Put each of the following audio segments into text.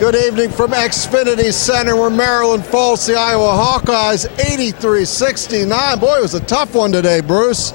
Good evening from Xfinity Center where Maryland falls the Iowa Hawkeyes 83-69. Boy, it was a tough one today, Bruce.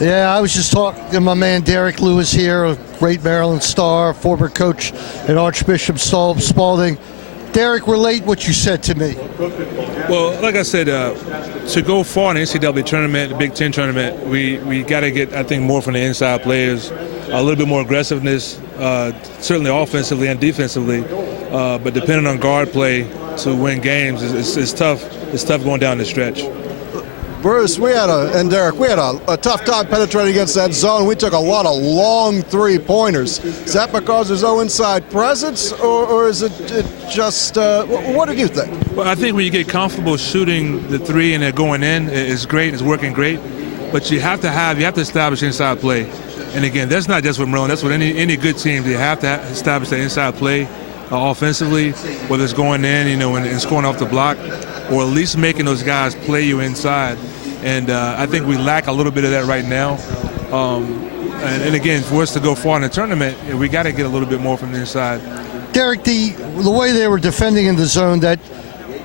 Yeah, I was just talking to my man Derrick Lewis here, a great Maryland star, former coach at Archbishop Spalding. Derrick, relate what you said to me. Well, like I said, to go far in the NCAA tournament, the Big Ten tournament, we got to get, I think, more from the inside players, a little bit more aggressiveness, certainly offensively and defensively. But depending on guard play to win games, it's tough. It's tough going down the stretch. Bruce, and Derrick, we had a tough time penetrating against that zone. We took a lot of long three-pointers. Is that because there's no inside presence, or is it just, what did you think? Well, I think when you get comfortable shooting the three and it going in, it's great, it's working great. But you have to establish inside play. And again, that's not just with Maryland, that's with any good team. You have to establish that inside play offensively, whether it's going in, and scoring off the block, or at least making those guys play you inside. And I think we lack a little bit of that right now. And again, for us to go far in the tournament, we got to get a little bit more from the inside. Derrick, the way they were defending in the zone, that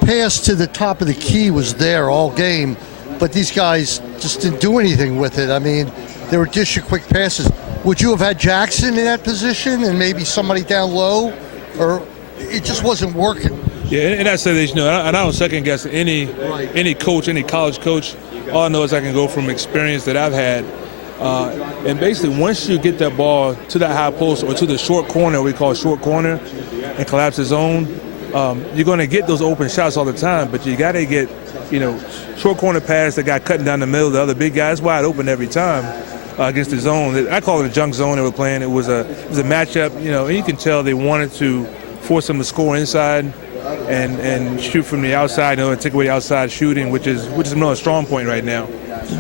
pass to the top of the key was there all game, but these guys just didn't do anything with it. I mean, they were dishing quick passes. Would you have had Jackson in that position and maybe somebody down low, or it just wasn't working? Yeah, and I say this, and I don't second guess any coach, any college coach. All I know is I can go from experience that I've had. And basically, once you get that ball to that high post or to the short corner, we call short corner, and collapse the zone, you're going to get those open shots all the time, but you got to get, short corner pass, the guy cutting down the middle, the other big guy is wide open every time against the zone. I call it a junk zone they were playing. It was a matchup, and you can tell they wanted to force them to score inside and shoot from the outside, and take away the outside shooting, which is a strong point right now.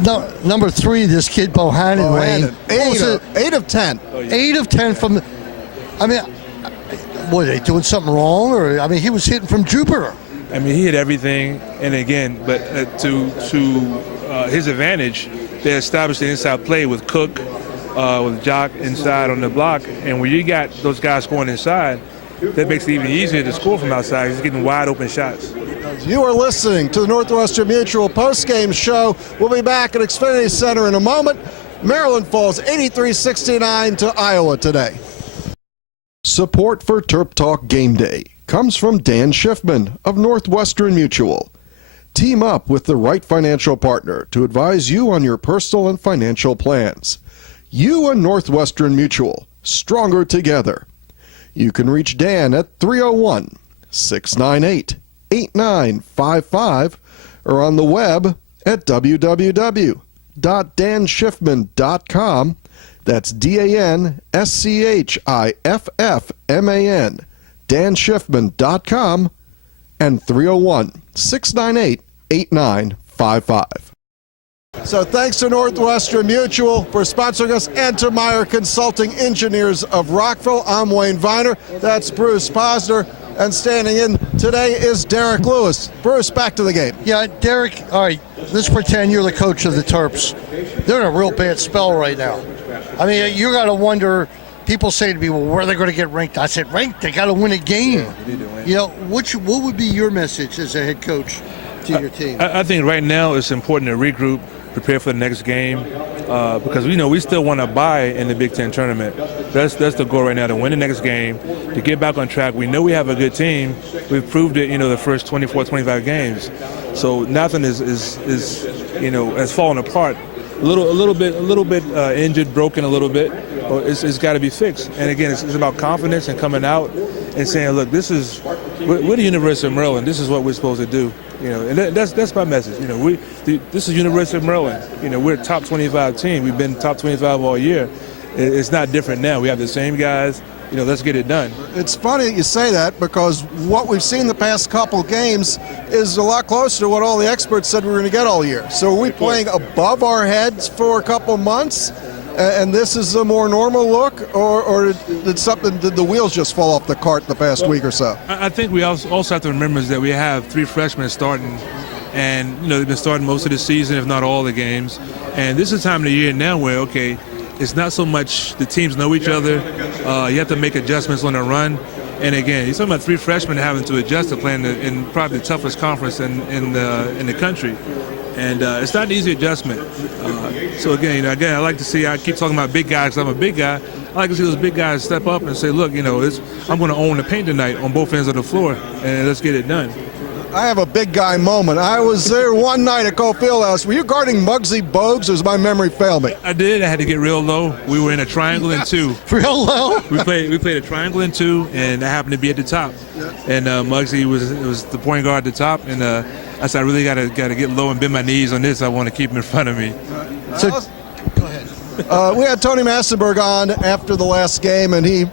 No, number 3, this kid Bohannon. 8 of 10. 8 of 10 from the. I mean, were they doing something wrong, or he was hitting from Jupiter. He hit everything, and again, but to his advantage, they established the inside play with Cook, with Jock inside on the block, and when you got those guys scoring inside, that makes it even easier to score from outside. He's getting wide open shots. You are listening to the Northwestern Mutual postgame show. We'll be back at Xfinity Center in a moment. Maryland falls 83-69 to Iowa today. Support for TerpTalk Game Day comes from Dan Schiffman of Northwestern Mutual. Team up with the right financial partner to advise you on your personal and financial plans. You and Northwestern Mutual, stronger together. You can reach Dan at 301-698-8955 or on the web at www.danschiffman.com. That's DANSCHIFFMAN, danschiffman.com, and 301-698-8955. So thanks to Northwestern Mutual for sponsoring us, and to Meyer Consulting Engineers of Rockville. I'm Wayne Viener. That's Bruce Posner. And standing in today is Derrick Lewis. Bruce, back to the game. Yeah, Derrick, all right, let's pretend you're the coach of the Terps. They're in a real bad spell right now. You got to wonder, people say to me, well, where are they going to get ranked? I said, ranked? They got to win a game. What would be your message as a head coach to your team? I think right now it's important to regroup, prepare for the next game, because we still want to buy in the Big Ten tournament. That's the goal right now, to win the next game, to get back on track. We know we have a good team. We've proved it, the first 24, 25 games. So nothing has fallen apart. A little bit injured, broken a little bit. It's got to be fixed. And again, it's about confidence and coming out and saying, look, we're the University of Maryland. This is what we're supposed to do. And that's my message. This is University of Maryland. We're a top 25 team. We've been top 25 all year. It's not different now. We have the same guys. Let's get it done. It's funny that you say that, because what we've seen the past couple games is a lot closer to what all the experts said we were going to get all year. So are we playing above our heads for a couple months, and this is a more normal look, or did the wheels just fall off the cart the past week or so? I think we also have to remember is that we have 3 freshmen starting, and they've been starting most of the season, if not all the games. And this is the time of the year now where, okay, it's not so much the teams know each other. You have to make adjustments on the run. And again, you're talking about 3 freshmen having to adjust to playing in probably the toughest conference in the country. And it's not an easy adjustment. So again, I like to see. I keep talking about big guys. 'Cause I'm a big guy. I like to see those big guys step up and say, "Look, I'm going to own the paint tonight on both ends of the floor, and let's get it done." I have a big guy moment. I was there one night at Cole Fieldhouse. Were you guarding Muggsy Bogues, or does my memory fail me? I did. I had to get real low. We were in a triangle in 2. Real low? We played a triangle in 2, and I happened to be at the top. And Muggsy was the point guard at the top, and I said, I really got to get low and bend my knees on this. I want to keep him in front of me. So, go ahead. We had Tony Massenberg on after the last game, and he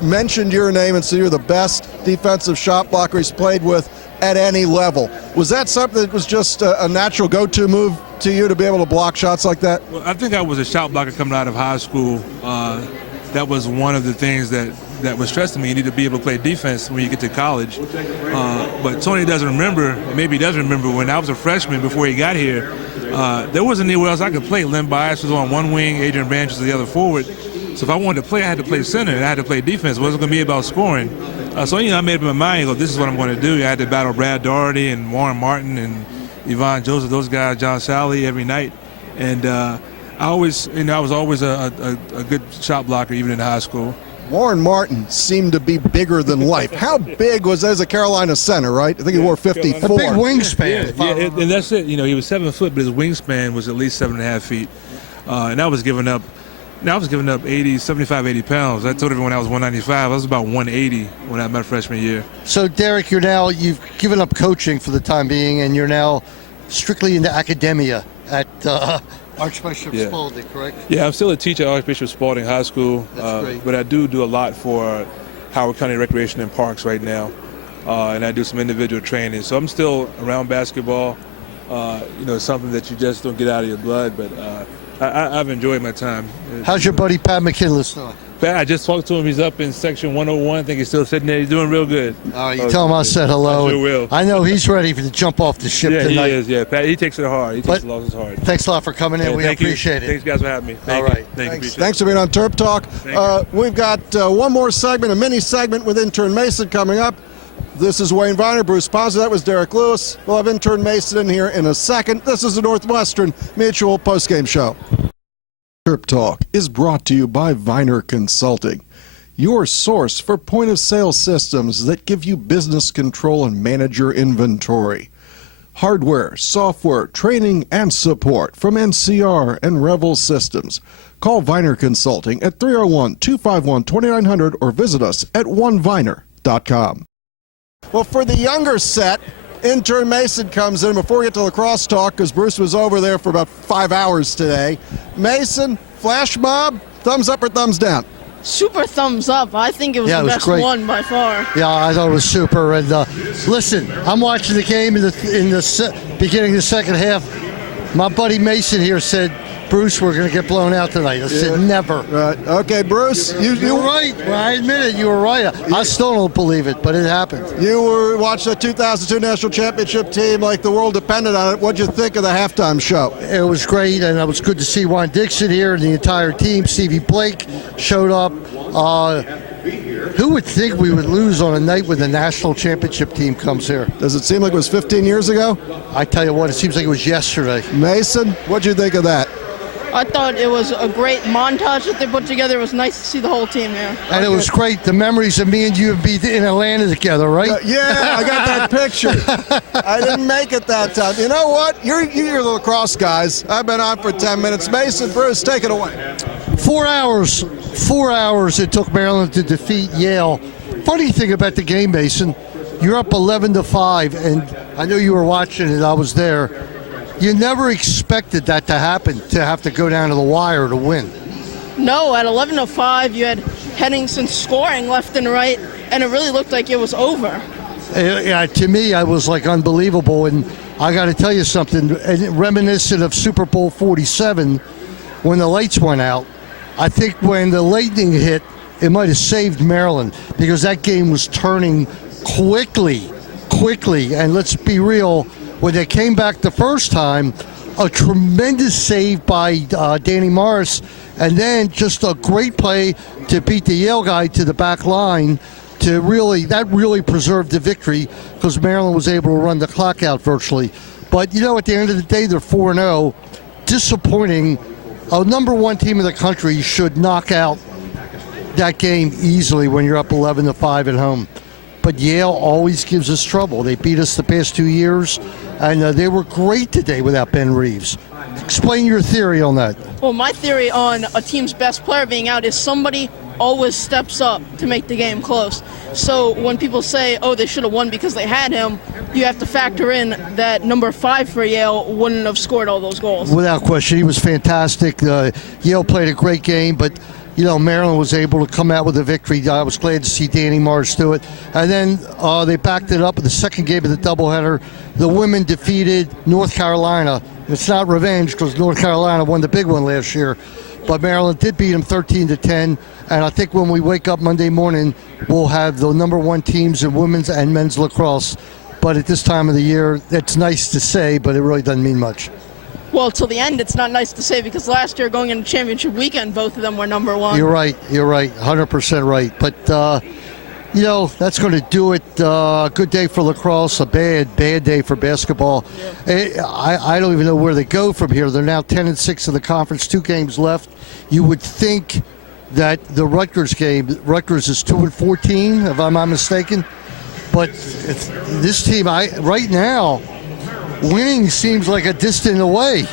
mentioned your name and said you're the best defensive shot blocker he's played with at any level. Was that something that was just a natural go-to move to you to be able to block shots like that? Well, I think I was a shot blocker coming out of high school. That was one of the things that was stressing me. You need to be able to play defense when you get to college. But Tony doesn't remember, and maybe he does remember, when I was a freshman before he got here, there wasn't anywhere else I could play. Lynn Bias was on one wing, Adrian Branch was the other forward. So if I wanted to play, I had to play center, and I had to play defense. It wasn't going to be about scoring. So I made up my mind, this is what I'm going to do. I had to battle Brad Doherty and Warren Martin and Yvonne Joseph, those guys, John Sally, every night. And I was always a good shot blocker, even in high school. Warren Martin seemed to be bigger than life. How big was that as a Carolina center, right? I think he wore 54. A big wingspan. Yeah, and that's it. He was 7 foot, but his wingspan was at least 7.5 feet. And I was giving up 75, 80 pounds. I told everyone I was 195. I was about 180 when I had my freshman year. So, Derrick, you've given up coaching for the time being, and you're now strictly into academia at Archbishop Spalding, correct? Yeah, I'm still a teacher at Archbishop Spalding High School. That's great. But I do a lot for Howard County Recreation and Parks right now. And I do some individual training. So I'm still around basketball. It's something that you just don't get out of your blood, but I've enjoyed my time. How's your buddy Pat McKinless doing? Pat, I just talked to him. He's up in section 101. I think he's still sitting there. He's doing real good. All right, you tell him I said hello. I sure will. I know he's ready to jump off the ship tonight. Yeah, he is. Yeah, Pat, he takes it hard. He takes the losses hard. Thanks a lot for coming in. We appreciate it. Thanks, guys, for having me. Thanks for being on Terp Talk. We've got one more segment, a mini segment with intern Mason coming up. This is Wayne Viener, Bruce Posner. That was Derrick Lewis. We'll have intern Mason in here in a second. This is the Northwestern Mutual Postgame Show. Terp Talk is brought to you by Viener Consulting, your source for point-of-sale systems that give you business control and manage your inventory. Hardware, software, training, and support from NCR and Revel Systems. Call Viener Consulting at 301-251-2900 or visit us at oneviner.com. Well, for the younger set, intern Mason comes in before we get to lacrosse talk because Bruce was over there for about 5 hours today. Mason, flash mob, thumbs up or thumbs down? Super thumbs up. I think it was the best one by far. Yeah, I thought it was super. And listen, I'm watching the game in the beginning of the second half. My buddy Mason here said, Bruce, we're going to get blown out tonight. I said, never. Right. Okay, Bruce. You were right. Well, I admit it. You were right. I still don't believe it, but it happened. You were watching the 2002 National Championship team like the world depended on it. What'd you think of the halftime show? It was great, and it was good to see Juan Dixon here and the entire team. Stevie Blake showed up. Who would think we would lose on a night when the national championship team comes here? Does it seem like it was 15 years ago? I tell you what, it seems like it was yesterday. Mason, what'd you think of that? I thought it was a great montage that they put together. It was nice to see the whole team here. And it was great, the memories of me and you being in Atlanta together, right? Yeah, I got that picture. I didn't make it that time. You know what? You're the lacrosse guys. I've been on for 10 minutes. Mason, Bruce, take it away. 4 hours. 4 hours it took Maryland to defeat Yale. Funny thing about the game, Mason, you're up 11-5, and I know you were watching it. I was there. You never expected that to happen, to have to go down to the wire to win. No, at 11:05, you had Henningsen scoring left and right, and it really looked like it was over. To me, I was like unbelievable, and I got to tell you something, reminiscent of Super Bowl 47, when the lights went out. I think when the lightning hit, it might have saved Maryland, because that game was turning quickly, and let's be real, when they came back the first time, a tremendous save by Danny Morris, and then just a great play to beat the Yale guy to the back line. to really preserved the victory because Maryland was able to run the clock out virtually. But, at the end of the day, they're 4-0. Disappointing. A number one team in the country should knock out that game easily when you're up 11-5 at home. But Yale always gives us trouble. They beat us the past 2 years, and they were great today without Ben Reeves. Explain your theory on that. Well, my theory on a team's best player being out is somebody always steps up to make the game close. So when people say, oh, they should have won because they had him, you have to factor in that number 5 for Yale wouldn't have scored all those goals. Without question, he was fantastic. Yale played a great game, but Maryland was able to come out with a victory. I was glad to see Danny Mars do it. And then they backed it up in the second game of the doubleheader. The women defeated North Carolina. It's not revenge because North Carolina won the big one last year. But Maryland did beat them 13-10. And I think when we wake up Monday morning, we'll have the number one teams in women's and men's lacrosse. But at this time of the year, it's nice to say, but it really doesn't mean much. Well, till the end, it's not nice to say because last year, going into championship weekend, both of them were number one. You're right, 100% right. But, that's going to do it. Good day for lacrosse, a bad day for basketball. Yeah. I don't even know where they go from here. They're now 10-6 in the conference, 2 games left. You would think that the Rutgers game, Rutgers is 2-14, if I'm not mistaken. But this team, right now, winning seems like a distant away.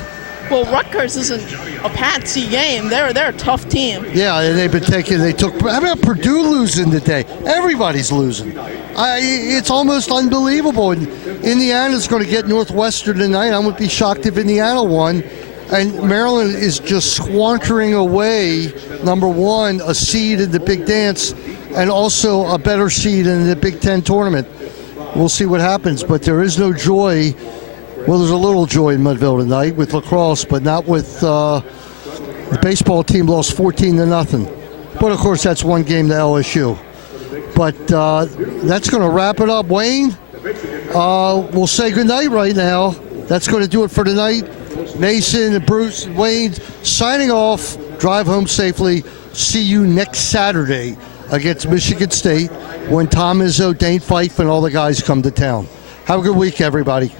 Well, Rutgers isn't a patsy game. They're a tough team. Yeah, and how about Purdue losing today? Everybody's losing. It's almost unbelievable. And Indiana's going to get Northwestern tonight. I wouldn't be shocked if Indiana won. And Maryland is just squandering away, number one, a seed in the Big Dance, and also a better seed in the Big Ten tournament. We'll see what happens, but there is no joy. Well, there's a little joy in Mudville tonight with lacrosse, but not with the baseball team lost 14-0. But, of course, that's one game to LSU. But that's going to wrap it up. Wayne, we'll say goodnight right now. That's going to do it for tonight. Mason and Bruce and Wayne signing off. Drive home safely. See you next Saturday against Michigan State when Tom Izzo, Dane Fife, and all the guys come to town. Have a good week, everybody.